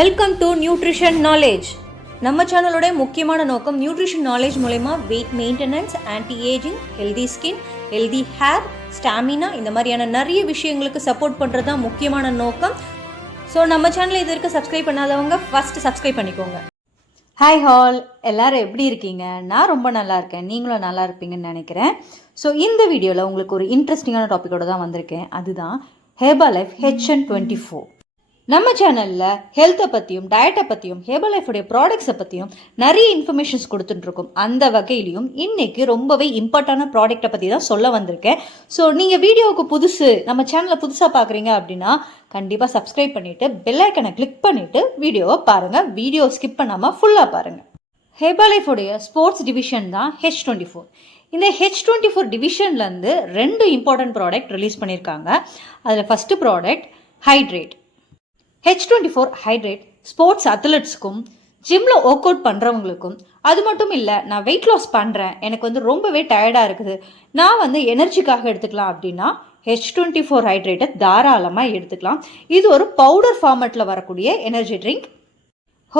Welcome to nutrition knowledge. நம்ம சேனலோட முக்கியமான நோக்கம் நியூட்ரிஷன் நாலேஜ் மூலமா weight maintenance, anti ageing, healthy skin, healthy hair, stamina இந்த மாதிரியான நிறைய விஷயங்களுக்கு சப்போர்ட் பண்ணுறது தான் முக்கியமான நோக்கம். ஸோ நம்ம சேனலை இது வரைக்கும் சப்ஸ்கிரைப் பண்ணாதவங்க ஃபஸ்ட்டு சப்ஸ்கிரைப் பண்ணிக்கோங்க. ஹாய் ஹால், எல்லாரும் எப்படி இருக்கீங்க? நான் ரொம்ப நல்லா இருக்கேன், நீங்களும் நல்லா இருப்பீங்கன்னு நினைக்கிறேன். ஸோ இந்த வீடியோவில் உங்களுக்கு ஒரு இன்ட்ரெஸ்டிங்கான டாப்பிக்கோட தான் வந்திருக்கேன். அதுதான் ஹெர்பலைஃப் HN24. நம்ம சேனலில் ஹெல்த்தை பற்றியும் டயட்டை பற்றியும் ஹெர்பலைஃபுடைய ப்ராடக்ட்ஸை பற்றியும் நிறைய இன்ஃபர்மேஷன்ஸ் கொடுத்துட்டுருக்கோம். அந்த வகையிலையும் இன்றைக்கி ரொம்பவே இம்பார்ட்டான ப்ராடக்ட்டை பற்றி தான் சொல்ல வந்திருக்கேன். ஸோ நீங்கள் வீடியோவுக்கு புதுசு, நம்ம சேனலில் புதுசாக பார்க்குறீங்க அப்படின்னா கண்டிப்பாக சப்ஸ்கிரைப் பண்ணிவிட்டு பெல் ஐக்கனை கிளிக் பண்ணிவிட்டு வீடியோவை பாருங்கள். வீடியோ ஸ்கிப் பண்ணாமல் ஃபுல்லாக பாருங்கள். ஹெர்பலைஃபுடைய ஸ்போர்ட்ஸ் டிவிஷன் தான் H24. இந்த H24 டிவிஷன்லேருந்து 2 இம்பார்ட்டன்ட் ப்ராடக்ட் ரிலீஸ் பண்ணியிருக்காங்க. அதில் first product hydrate. H24 hydrate sports அத்லெட்ஸ்க்கும் ஜிம்மில் ஒர்க் அவுட் பண்ணுறவங்களுக்கும், அது மட்டும் இல்லை நான் வெயிட் லாஸ் பண்ணுறேன், எனக்கு ரொம்பவே டயர்டாக இருக்குது, நான் எனர்ஜிக்காக எடுத்துக்கலாம் அப்படின்னா H24 ஹைட்ரேட்டை தாராளமாக எடுத்துக்கலாம். இது ஒரு பவுடர் ஃபார்மேட்டில் வரக்கூடிய எனர்ஜி ட்ரிங்க்.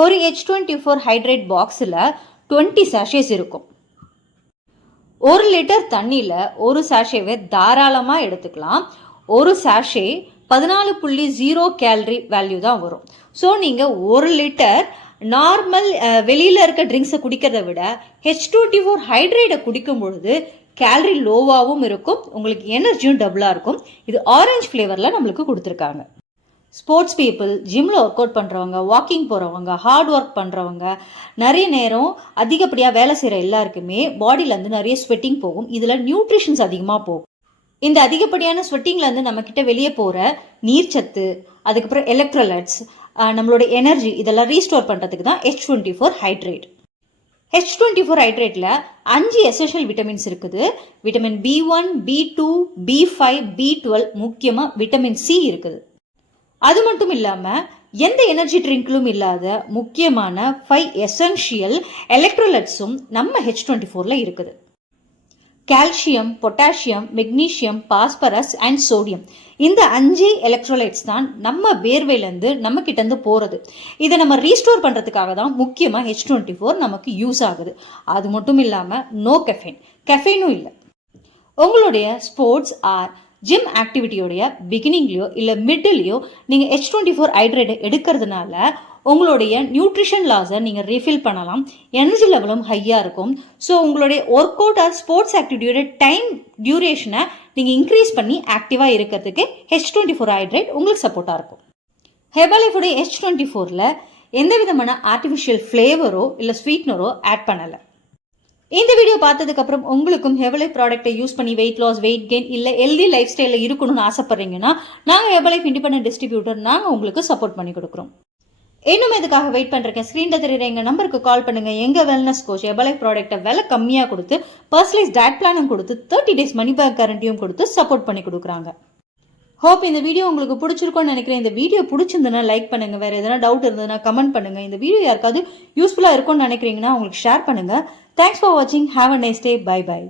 ஒரு H24 ஹைட்ரேட் பாக்ஸில் 20 சாஷேஸ் இருக்கும். 1 லிட்டர் தண்ணியில் ஒரு சாஷேவை தாராளமாக எடுத்துக்கலாம். ஒரு சாஷே 14.0 கேலரி வேல்யூ தான் வரும். ஸோ நீங்கள் 1 லிட்டர் நார்மல் வெளியில் இருக்க ட்ரிங்க்ஸை குடிக்கிறத விட H24 ஹைட்ரேட்டை குடிக்கும் பொழுது கேலரி லோவாகவும் இருக்கும், உங்களுக்கு எனர்ஜியும் டபுளாக இருக்கும். இது ஆரஞ்சு ஃப்ளேவரில் நம்மளுக்கு கொடுத்துருக்காங்க. ஸ்போர்ட்ஸ் பீப்புள், ஜிம்மில் ஒர்க் அவுட் பண்ணுறவங்க, வாக்கிங் போகிறவங்க, ஹார்ட் ஒர்க் பண்ணுறவங்க, நிறைய நேரம் அதிகப்படியாக வேலை செய்கிற எல்லாருக்குமே பாடியிலேருந்து நிறைய ஸ்வெட்டிங் போகும். இதில் நியூட்ரிஷன்ஸ் அதிகமாக போகும். இந்த அதிகப்படியான ஸ்வெட்டிங்லேருந்து நம்மக்கிட்ட வெளியே போகிற நீர்ச்சத்து, அதுக்கப்புறம் எலக்ட்ரோலைட்ஸ், நம்மளோட எனர்ஜி இதெல்லாம் ரீஸ்டோர் பண்ணுறதுக்கு தான் H24 ஹைட்ரேட். H24 ஹைட்ரேட்டில் 5 எசென்ஷியல் விட்டமின்ஸ் இருக்குது. Vitamin B1, B2, B5, B12, முக்கியமாக விட்டமின் C இருக்குது. அது மட்டும் இல்லாமல் எந்த எனர்ஜி ட்ரிங்க்லும் இல்லாத முக்கியமான 5 எசென்ஷியல் எலக்ட்ரோலைட்ஸும் நம்ம H24ல் இருக்குது. Calcium, potassium, magnesium, phosphorus and sodium, இந்த 5 எலக்ட்ரோலைட்ஸ் தான் நம்ம வேர்வையிலேருந்து நம்ம கிட்டேருந்து போகிறது. இதை நம்ம ரீஸ்டோர் பண்ணுறதுக்காக தான் முக்கியமாக H24 நமக்கு யூஸ் ஆகுது. அது மட்டும் இல்லாமல் நோ கெஃபைனும் இல்லை. உங்களுடைய ஸ்போர்ட்ஸ் ஆர் ஜிம் ஆக்டிவிட்டியோடைய பிகினிங்லேயோ இல்லை மிடில்லையோ நீங்கள் H24 ஹைட்ரேட்டை எடுக்கிறதுனால உங்களுடைய நியூட்ரிஷன் லாஸை நீங்கள் ரீஃபில் பண்ணலாம். எனர்ஜி லெவலும் ஹையாக இருக்கும். ஸோ உங்களுடைய ஒர்க் அவுட் ஆர் ஸ்போர்ட்ஸ் ஆக்டிவிட்டியோட டைம் டியூரேஷனை நீங்கள் இன்க்ரீஸ் பண்ணி ஆக்டிவாக இருக்கிறதுக்கு H24 ஹைட்ரேட் உங்களுக்கு சப்போர்ட்டாக இருக்கும். ஹெர்பலைஃபுடைய H24ல் எந்த விதமான ஆர்டிஃபிஷியல் ஃப்ளேவரோ இல்லை ஸ்வீட்னரோ ஆட் பண்ணலை. இந்த வீடியோ பார்த்ததுக்கப்புறம் உங்களுக்கும் ஹெர்பலைஃப் ப்ராடக்ட்டை யூஸ் பண்ணி வெயிட் லாஸ், வெயிட் கெயின் இல்லை ஹெல்தி லைஃப் ஸ்டைலில் இருக்கணும்னு ஆசைப்பட்றீங்கன்னா நாங்கள் ஹெர்பலைஃப் இண்டிபெண்டன்ட் டிஸ்ட்ரிபியூட்டர், நாங்கள் உங்களுக்கு சப்போர்ட் பண்ணி கொடுக்குறோம். இன்னும் இதுக்காக வெயிட் பண்ணுறேன். ஸ்க்ரீனில் தெரியுற எங்கள் நம்பருக்கு கால் பண்ணுங்கள். எங்கள் வெல்னஸ் கோச் ஹெர்பலைஃப் ப்ராடக்ட்டை விலை கம்மியாக கொடுத்து பர்சனலைஸ் டயட் பிளானும் கொடுத்து 30 days மணி பேக் கேரண்டியும் கொடுத்து சப்போர்ட் பண்ணி கொடுக்குறாங்க. ஹோப் இந்த வீடியோ உங்களுக்கு பிடிச்சிருக்கோன்னு நினைக்கிறேன். இந்த வீடியோ பிடிச்சிருந்ததுன்னா லைக் பண்ணுங்கள். வேறு எதனா டவுட் இருந்ததுன்னா கமெண்ட் பண்ணுங்கள். இந்த வீடியோ யாருக்காவது யூஸ்ஃபுல்லாக இருக்கும்னு நினைக்கிறீங்கன்னா உங்களுக்கு ஷேர் பண்ணுங்கள். தேங்க்ஸ் ஃபார் வாட்சிங். Have a nice day. Bye by.